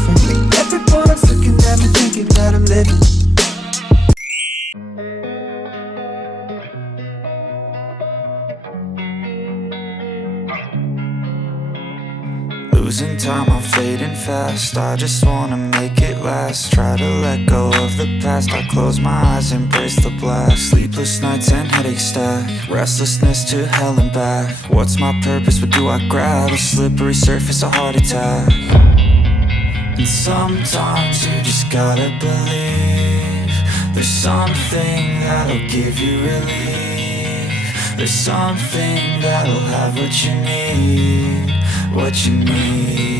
different. Everyone's looking at me thinking that I'm living. Losing time, I'm fading fast. I just wanna make it last. Try to let go of the past. I close my eyes, embrace the blast. Sleepless nights and headaches stack. Restlessness to hell and back. What's my purpose? What do I grab? A slippery surface, a heart attack. And sometimes you just gotta believe there's something that'll give you relief. There's something that'll have what you need. What you need.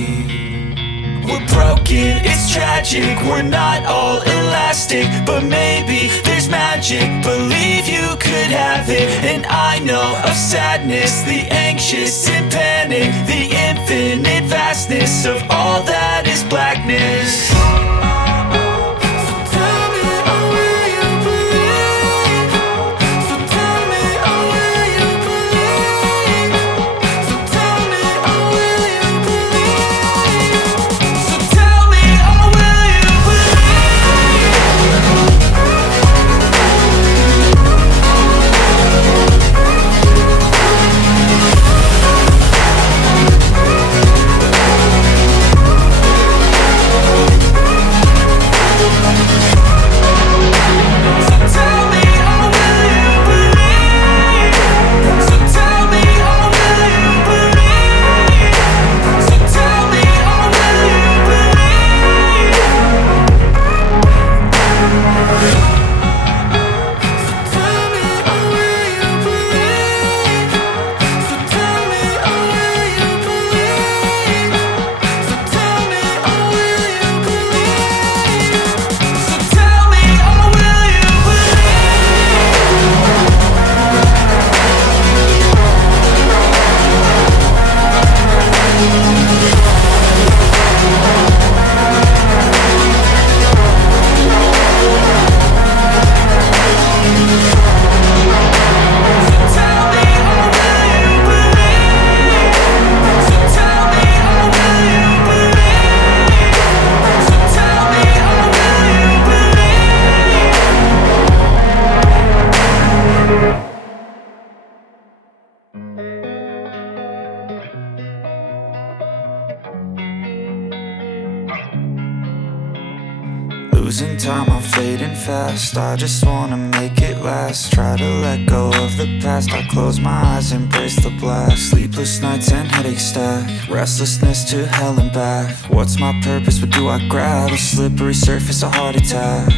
We're broken, it's tragic. We're not all elastic, but maybe there's magic. Believe you could have it. And I know of sadness, the anxious and panic, the infinite vastness of all that is blackness. Losing time, I'm fading fast. I just wanna make it last. Try to let go of the past. I close my eyes, embrace the blast. Sleepless nights and headaches stack. Restlessness to hell and back. What's my purpose? What do I grab? A slippery surface, a heart attack.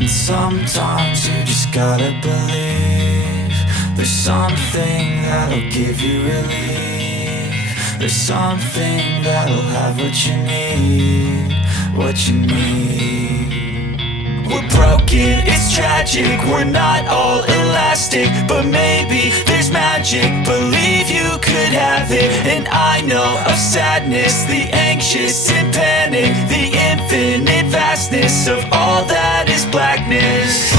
And sometimes you just gotta believe there's something that'll give you relief. There's something that'll have what you need. What you need. We're broken, it's tragic. We're not all elastic, but maybe there's magic. Believe you could have it. And I know of sadness, the anxious and panic, the infinite vastness of all that is blackness.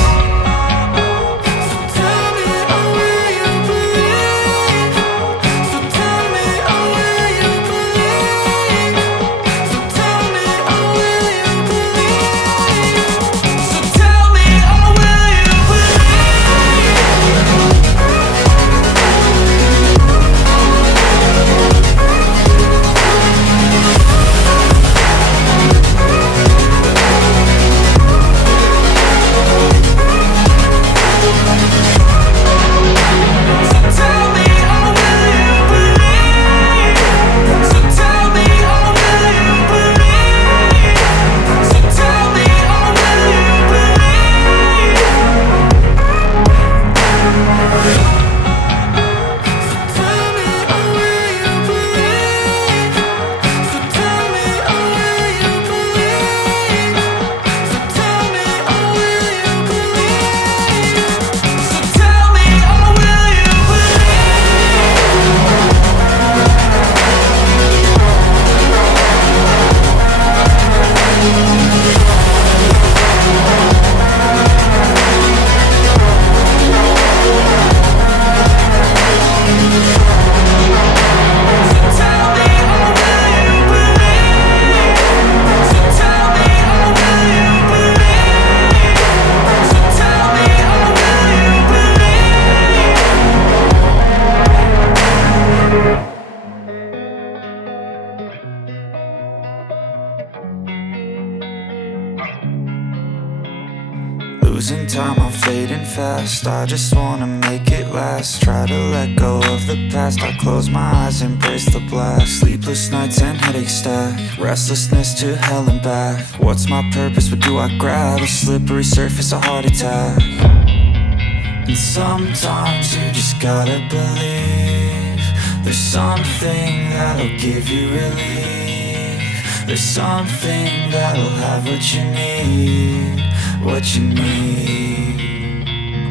Losing time, I'm fading fast. I just wanna make it last. Try to let go of the past. I close my eyes, embrace the blast. Sleepless nights and headaches stack. Restlessness to hell and back. What's my purpose? What do I grab? A slippery surface, a heart attack. And sometimes you just gotta believe there's something that'll give you relief. There's something that'll have what you need, what you need.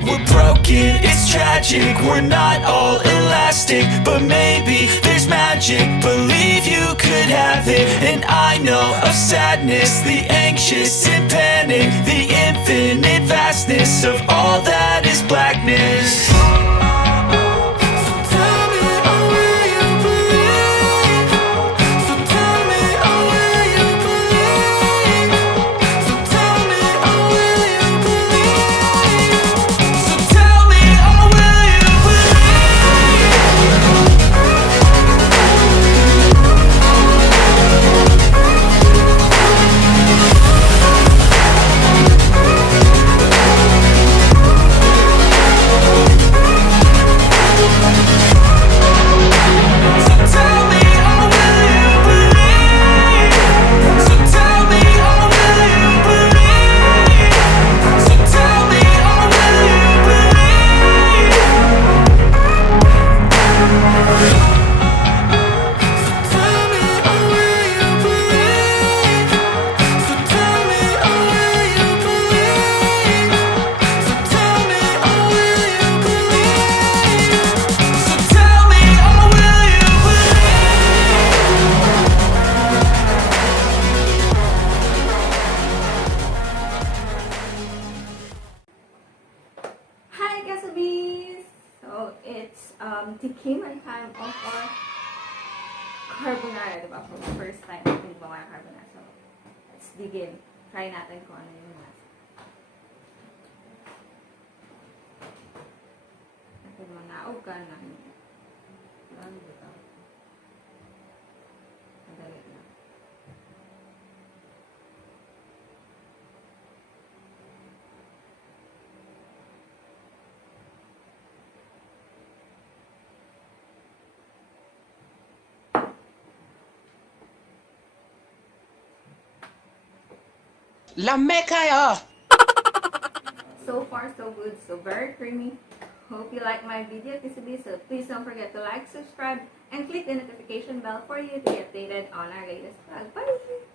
We're broken, it's tragic, we're not all elastic, but maybe there's magic. Believe you could have it, and I know of sadness, the anxious and panic, the infinite vastness of all that is blackness. Hi Gasabees! So it's tikiman time of our carbonara, diba? For the first time natin gumawa ng carbonara. So let's dig in. Try natin kung ano yung lasa. Natin manaog ka na. Lang dito. Madali na. Lame kayo! So far, so good. So very creamy. Hope you like my video, Gasabees. So please don't forget to like, subscribe, and click the notification bell for you to be updated on our latest vlog. Bye!